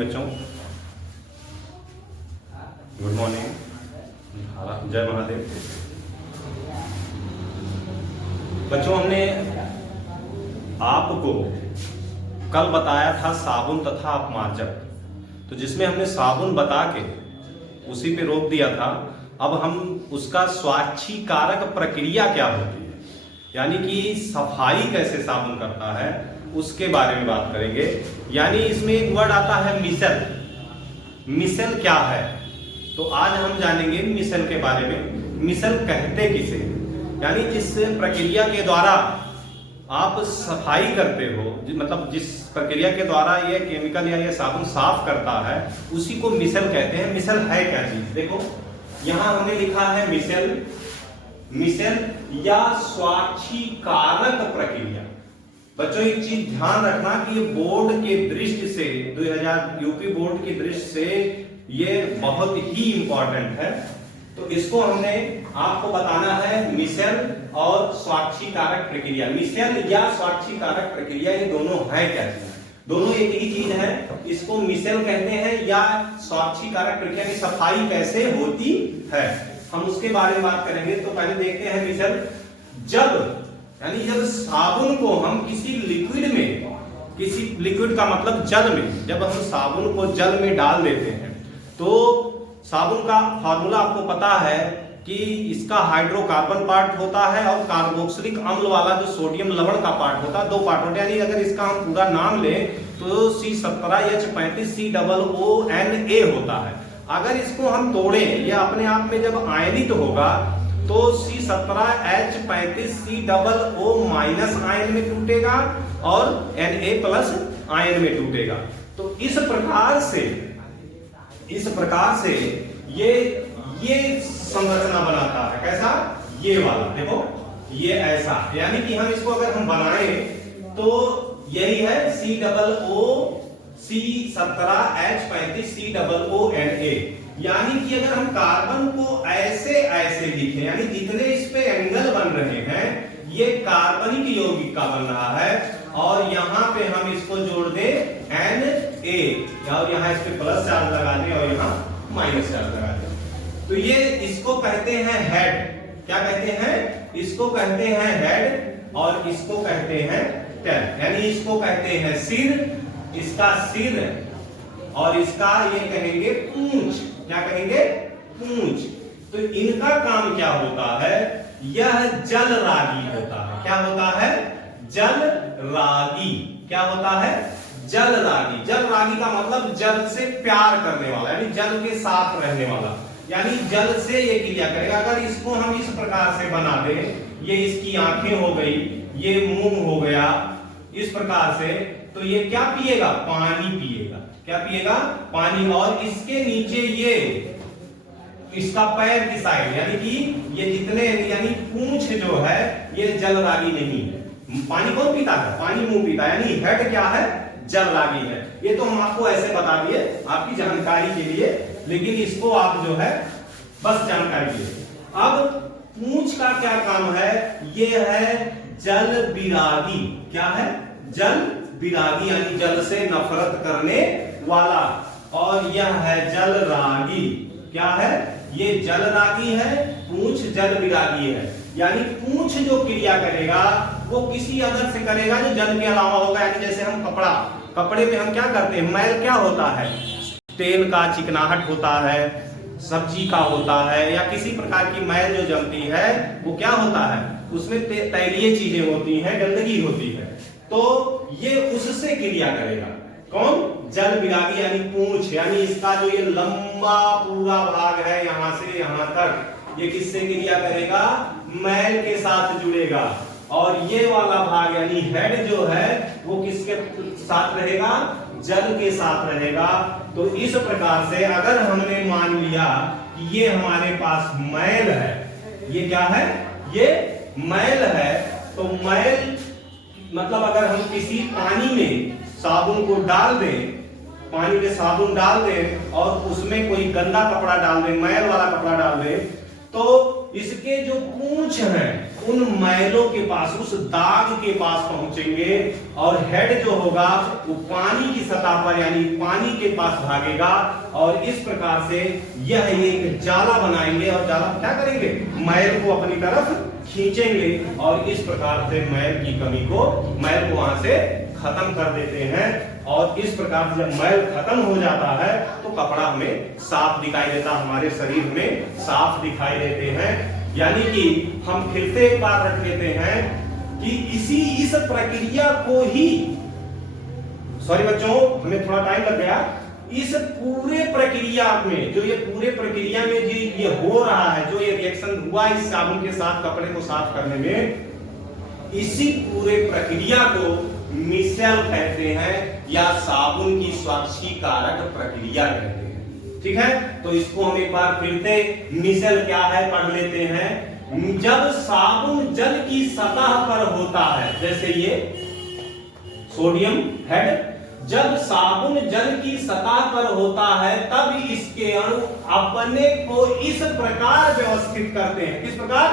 Morning बच्चों, good morning, जय महादेव। बच्चों, हमने आपको कल बताया था साबुन तथा अपमार्जक, तो जिसमें हमने साबुन बता के उसी पे रोक दिया था। अब हम उसका स्वाच्छीकारक प्रक्रिया क्या होती है, यानी कि सफाई कैसे साबुन करता है, उसके बारे में बात करेंगे। यानी इसमें एक वर्ड आता है मिसल। मिसल क्या है, तो आज हम जानेंगे मिसल के बारे में। मिसल कहते किसे, यानी जिस प्रक्रिया के द्वारा आप सफाई करते हो, मतलब जिस प्रक्रिया के द्वारा ये केमिकल या ये साबुन साफ करता है, उसी को मिसल कहते हैं। मिसल है क्या चीज, देखो यहां हमने लिखा है मिसल। मिसल या स्वाच्छीकारक प्रक्रिया। बच्चों एक चीज ध्यान रखना कि ये बोर्ड के दृष्टि से 2000 यूपी बोर्ड की दृष्टि से ये बहुत ही इंपॉर्टेंट है। तो इसको हमने आपको बताना है मिसल और स्वाच्छीकारक प्रक्रिया। मिसल या स्वाच्छीकारक प्रक्रिया ये दोनों है क्या चीज, दोनों एक ही चीज है। इसको मिसल कहते हैं या स्वाच्छीकारक प्रक्रिया की सफाई कैसे होती है, हम उसके बारे में बात करेंगे। तो पहले देखते हैं मिसल। जब साबुन को हम किसी लिक्विड में, किसी लिक्विड का मतलब जल में, जब हम साबुन को जल में डाल देते हैं तो साबुन का फार्मूला आपको पता है कि इसका हाइड्रोकार्बन पार्ट होता है और कार्बोक्सिलिक अम्ल वाला जो सोडियम लवण का पार्ट होता है, दो पार्ट होते हैं। यानी अगर इसका हम पूरा नाम लें तो C17H35COONA होता है। अगर इसको हम तोड़ें, ये अपने आप में जब आयनित होगा तो C17H35COO माइनस आयन में टूटेगा और Na प्लस आयन में टूटेगा। तो इस प्रकार से ये संरचना बनाता है। कैसा, ये वाला देखो, ये ऐसा। यानी कि हम इसको अगर हम बनाएं तो यही है C17H35COONA। यानी कि अगर हम कार्बन को ऐसे लिखें, यानी जितने इस पे एंगल बन रहे हैं ये कार्बनिक यौगिक का बन रहा है, और यहां पे हम इसको जोड़ दें Na, और यहां इस पे प्लस चार्ज लगा दें और यहां माइनस चार्ज लगा दें। तो ये इसको कहते हैं हेड। क्या कहते हैं, इसको कहते हैं हेड और इसको कहते हैं टेल। यानी इसको कहते हैं सिर, इसका सिर, और इसका ये कहेंगे पूंछ। क्या कहेंगे, पूंछ। तो इनका काम क्या होता है, यह जल रागी होता है। क्या होता है, जल रागी। क्या होता है, जल रागी। जल रागी का मतलब जल से प्यार करने वाला, यानी जल के साथ रहने वाला, यानी जल से ये क्रिया करेगा। अगर इसको हम इस प्रकार से बना दें, ये इसकी आंखें हो गई, ये मुंह हो गया, इस प्रकार से, तो ये क्या पिएगा, पानी पिएगा। क्या पिएगा, पानी। और इसके नीचे ये इसका पैर की साइड, यानी कि ये जितने, यानी पूंछ जो है ये जल रागी नहीं है। पानी कौन पीता है, पानी मुंह पीता है, यानी हेड क्या है, जल रागी है। ये तो हम आपको ऐसे बता दिए आपकी जानकारी के लिए, लेकिन इसको आप जो है बस जानकारी लिए। अब पूंछ का क्या काम है, ये है जल विरागी। क्या है, जल विरागी, यानी जल से नफरत करने वाला। और यह है जल रागी। क्या है, ये जल रागी है, पूंछ जल विरागी है। यानी पूंछ जो क्रिया करेगा वो किसी अदर से करेगा जो जल के अलावा होगा। यानी जैसे हम कपड़े में हम क्या करते हैं, मैल क्या होता है, तेल का चिकनाहट होता है, सब्जी का होता है, या किसी प्रकार की मैल जो जमती है वो क्या होता है, उसमें तैलीय चीजें होती हैं, गंदगी होती है। तो ये उससे क्रिया करेगा। कौन, जल विरागी, यानी पूंछ। यानी इसका जो ये लंबा पूरा भाग है यहां से यहां तक, ये किससे क्रिया करेगा, मैल के साथ जुड़ेगा। और ये वाला भाग यानी हेड जो है वो किसके साथ रहेगा, जल के साथ रहेगा। तो इस प्रकार से अगर हमने मान लिया कि ये हमारे पास मैल है, ये क्या है, ये मैल है, तो मैल मतलब अगर हम किसी पानी में साबुन को डाल दें, पानी में साबुन डाल दें और उसमें कोई गंदा कपड़ा डाल दें, मैल वाला कपड़ा डाल दें, तो इसके जो पूंछ हैं उन मैलों के पास, उस दाग के पास पहुंचेंगे और हेड जो होगा वो पानी की सतह पर यानी पानी के पास भागेगा और इस प्रकार से यह एक जाला बनाएंगे और जाला क्या करेंगे, मैल को अपनी तरफ खींचेंगे और इस प्रकार से मैल की कमी को, मैल को वहां से खत्म कर देते हैं। और इस प्रकार से जब मैल खत्म हो जाता है तो कपड़ा हमें साफ दिखाई देता, हमारे शरीर में साफ दिखाई देते हैं। यानी कि हम फिर से एक बात रख लेते हैं कि इस प्रक्रिया को ही, सॉरी बच्चों हमें थोड़ा टाइम लग गया, इस पूरे प्रक्रिया में जो ये पूरे प्रक्रिया में जो ये हो रहा है, जो ये रिएक्शन हुआ इस साबुन के साथ कपड़े को साफ करने में, इसी पूरे प्रक्रिया को मिसेल कहते हैं या साबुन की स्वाक्षीकारक प्रक्रिया कहते हैं। ठीक है, तो इसको हम एक बार फिर से मिसेल क्या है पढ़ लेते हैं। जब साबुन जल की सतह पर होता है, जैसे ये सोडियम हेड, जब साबुन जल की सतह पर होता है तब इसके अणु अपने को इस प्रकार व्यवस्थित करते हैं। किस प्रकार?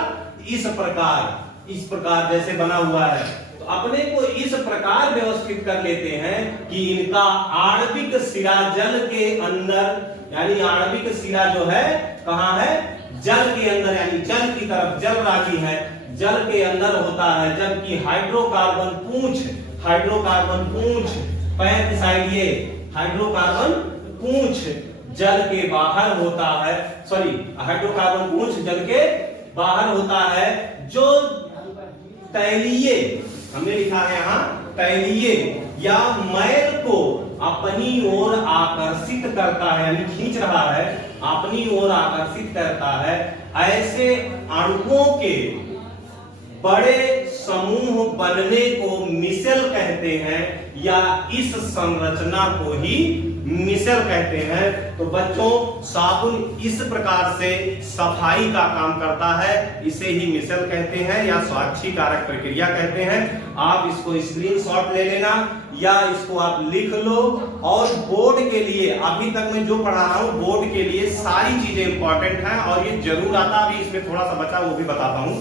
इस प्रकार जैसे बना हुआ है, तो अपने को इस प्रकार व्यवस्थित कर लेते हैं कि इनका आणविक सिरा जल के अंदर, यानी आणविक सिरा जो है कहां है, जल के अंदर, यानी जल की तरफ, जल राशि है, जल के अंदर होता है। जबकि हाइड्रोकार्बन पूंछ पैर की साइड, ये हाइड्रोकार्बन पूंछ जल के बाहर होता है, सॉरी हाइड्रोकार्बन पूंछ जल के बाहर होता है। जो तैलीय, हमने लिखा है यहां तैलीय या मैल को अपनी ओर आकर्षित करता है, यानी खींच रहा है, अपनी ओर आकर्षित करता है, ऐसे अणुओं के बड़े समूह बनने को मिसेल कहते हैं या इस संरचना को ही मिसेल कहते हैं। तो बच्चों साबुन इस प्रकार से सफाई का काम करता है, इसे ही मिसेल कहते हैं या स्वाक्षीकारक प्रक्रिया कहते हैं। आप इसको स्क्रीनशॉट ले लेना या इसको आप लिख लो। और बोर्ड के लिए अभी तक मैं जो पढ़ा रहा हूं, बोर्ड के लिए सारी चीजें इंपॉर्टेंट हैं और ये जरूर आता, अभी इसमें थोड़ा सा बचा वो भी बताता हूं।